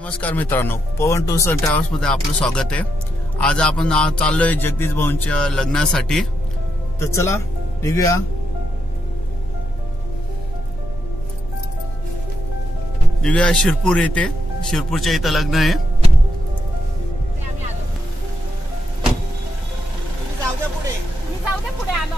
नमस्कार मित्रांनो, पवन tours and travels मध्ये आपलं स्वागत आहे। आज आपण चाललोय जगदीश भाऊंच्या लग्नासाठी, तर चला निघूया। शिरपूर येथे, शिरपूरच्या इथं लग्न आहे। पुढे आलो।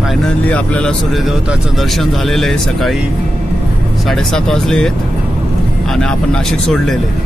फायनली आपल्याला सूर्यदेवताचं दर्शन झालेलं आहे। सकाळी 7:30 वाजले आहेत आणि आपण नाशिक सोडलेले।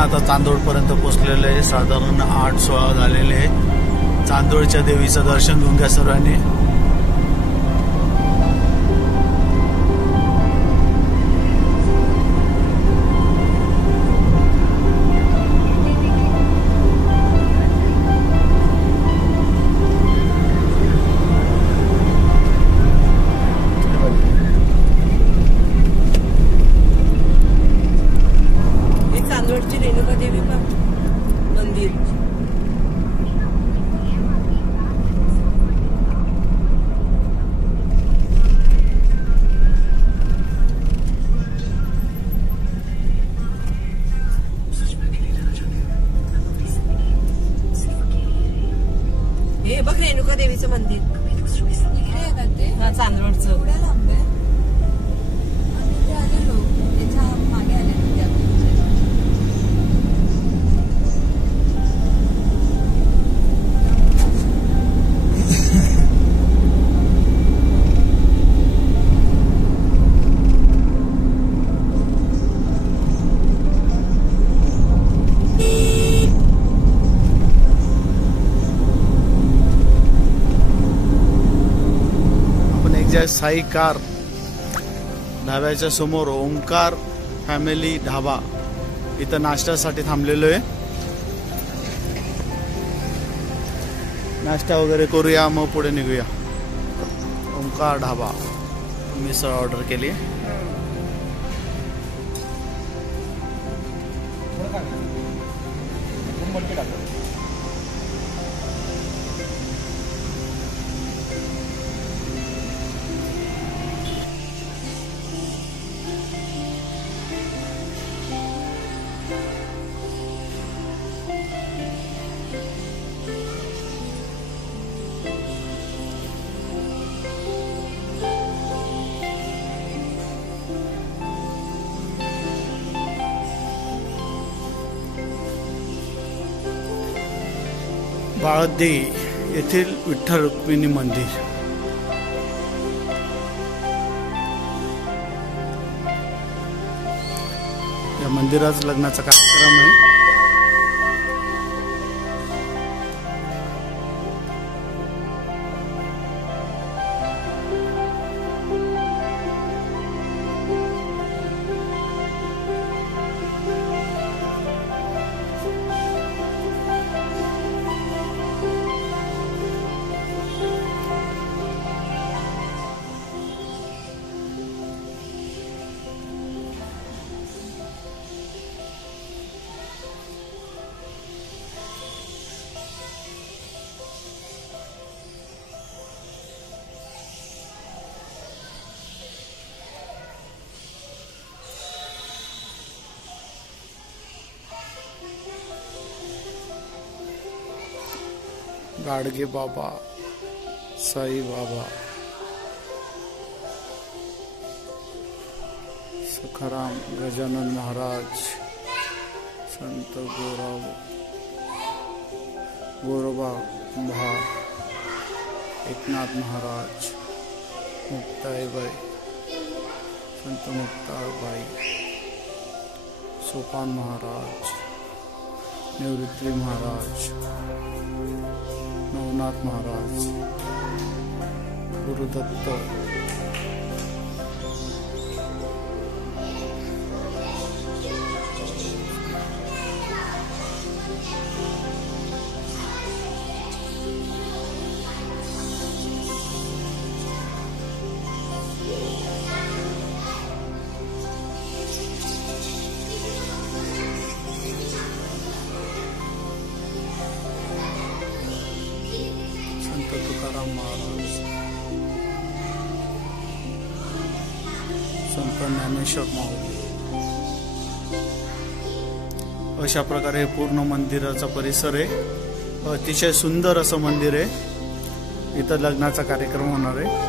आता चांदोड पर्यंत पोहोचलेले आहे। साधारण 8:16 झालेले आहे। चांदोडच्या देवीचं दर्शन घेऊन घ्या सर्वांनी। रेणुका देवी मंदिर हे बघ, रेणुका देवीचं मंदिर चांदवडचं। साई कार ढाब्याच्या समोर ओंकार फॅमिली ढाबा इथं नाश्त्यासाठी थांबलेलो आहे। नाश्ता वगैरे करूया, मग पुढे निघूया। ओंकार ढाबा मिसळ ऑर्डर केली। बाळदे येथील विठ्ठल रुक्मिणी मंदिर। या मंदिरात लग्नाचा कार्यक्रम आहे। गाडगे बाबा साई बाबा, सखाराम गजानन महाराज, संत गौरबा भा, एकनाथ महाराज, मुक्ताईबाई, संत मुक्ताबाई, सोपान महाराज, निवृत्ती महाराज, नवनाथ महाराज, गुरुदत्त, संत तुकाराम महाराज, संत ज्ञानेश्वर माऊली. अशा प्रकारे पूर्ण मंदिराचा परिसर आहे. अतिशय सुंदर असं मंदिर आहे. इथं लग्नाचा कार्यक्रम होणार आहे.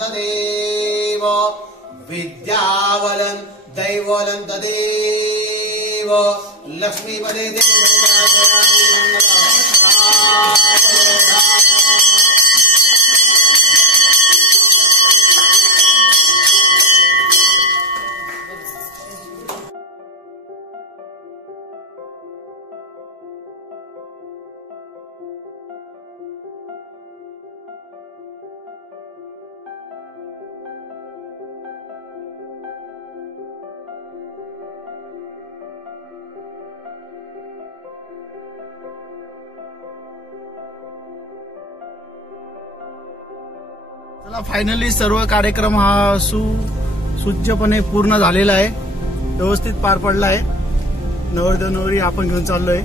तदेव विद्यावलं दैवलं तदेव लक्ष्मीपदे चला, फायनली सर्व कार्यक्रम हा सुसज्जपणे पूर्ण झालेला आहे. व्यवस्थित पार पडला आहे. नवरदेव नवरी आपण घेऊन चाललोय.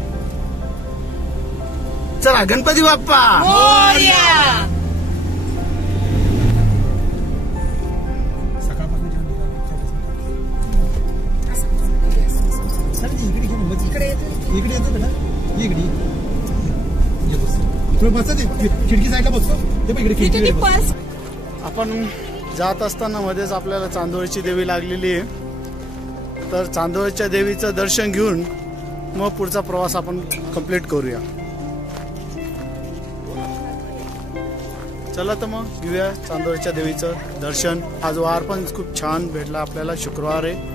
चला, गणपती बाप्पा मोरया. इकडे येतो बेटा, इकडे बस, खिडकी साईडला बसतो. इकडे पर्स. आपण जात असताना मध्येच आपल्याला चांदोळीची देवी लागलेली आहे. तर चांदोळीच्या देवीचं दर्शन घेऊन मग पुढचा प्रवास आपण कंप्लीट करूया. चला तर मग घेऊया चांदोळीच्या देवीचं दर्शन. आज वार पण खूप छान भेटला आपल्याला. शुक्रवार आहे.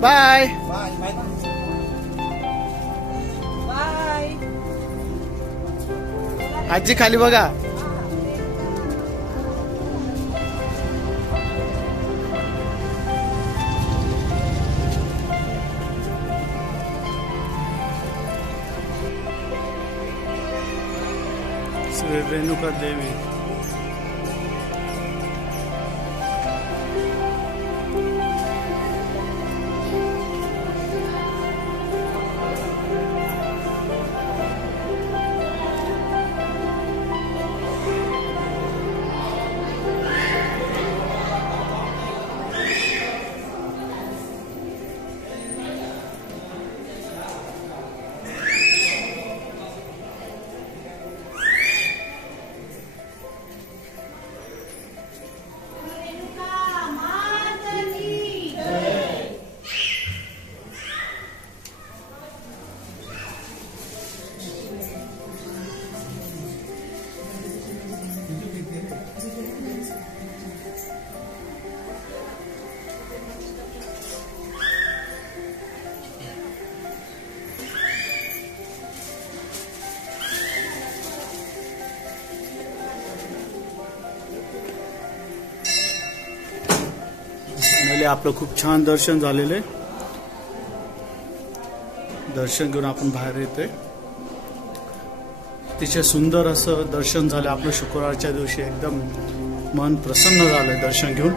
बाय. बाय. आजी खाली बघा. श्री रेणुका देवी. फायनली आपलं खूप छान दर्शन झालेलं आहे. दर्शन घेऊन आपण बाहेर येतोय. अतिशय सुंदर असं दर्शन झालं आपलं. शुक्रवारच्या दिवशी एकदम मन प्रसन्न झालंय दर्शन घेऊन.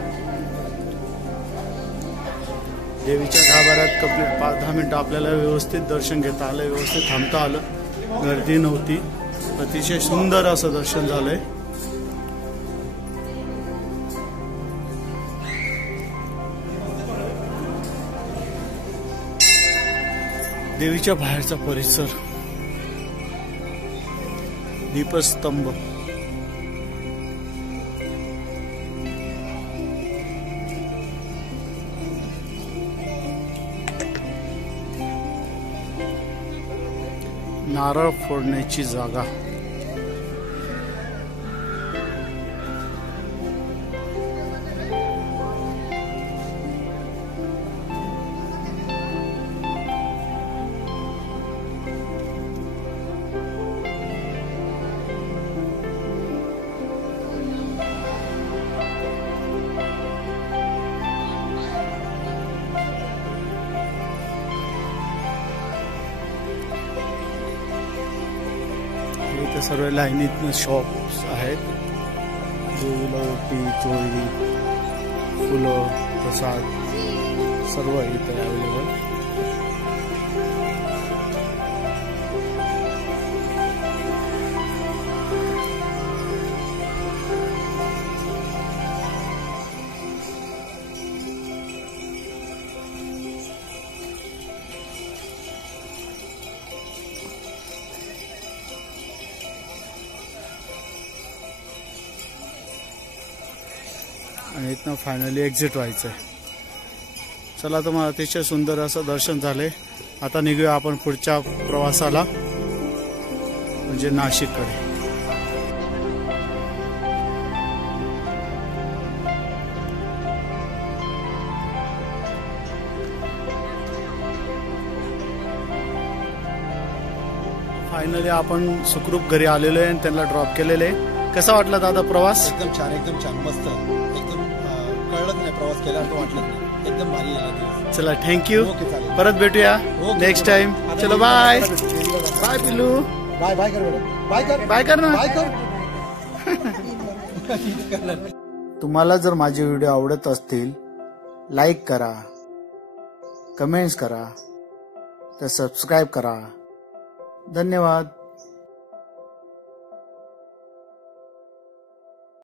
देवीच्या गाभाऱ्यात कंप्लीट 5-10 मिनिटं आपल्याला व्यवस्थित दर्शन घेता आलं, व्यवस्थित थांबता आलं, गर्दी नव्हती. अतिशय सुंदर असं दर्शन झालंय. देवीच्या बाहेरचा परिसर, दीपस्तंभ, नारळ फोडण्याची जागा, इथे सर्व लाईनीतनं शॉप्स आहेत. देवीला ओटी, चोळी, फुलं, प्रसाद सर्व इथे अवेलेबल. आणि इथनं फायनली एक्झिट व्हायचं आहे. चला तर मग अतिशय सुंदर असं दर्शन झाले. आता निघूया आपण पुढच्या प्रवासाला, म्हणजे नाशिककडे. फायनली आपण सुखरूप घरी आलेलो आहे आणि त्यांना ड्रॉप केलेले आहे. कसा वाटला दादा प्रवास? एकदम छान, मस्त. एकदम कळलंच नाही प्रवास केला असं वाटलं नाही. एकदम भारी आहे. चला थँक्यू. ओके, चालेल. परत भेटूया नेक्स्ट टाइम. चलो बाय बाय पिल्लू. बाय बाय कर बेटा. बाय कर. बाय कर ना. बाय कर. तुम्हाला जर माझे व्हिडिओ आवडत असतील, लाईक करा, कमेंट्स करा, तर सबस्क्राईब करा. धन्यवाद.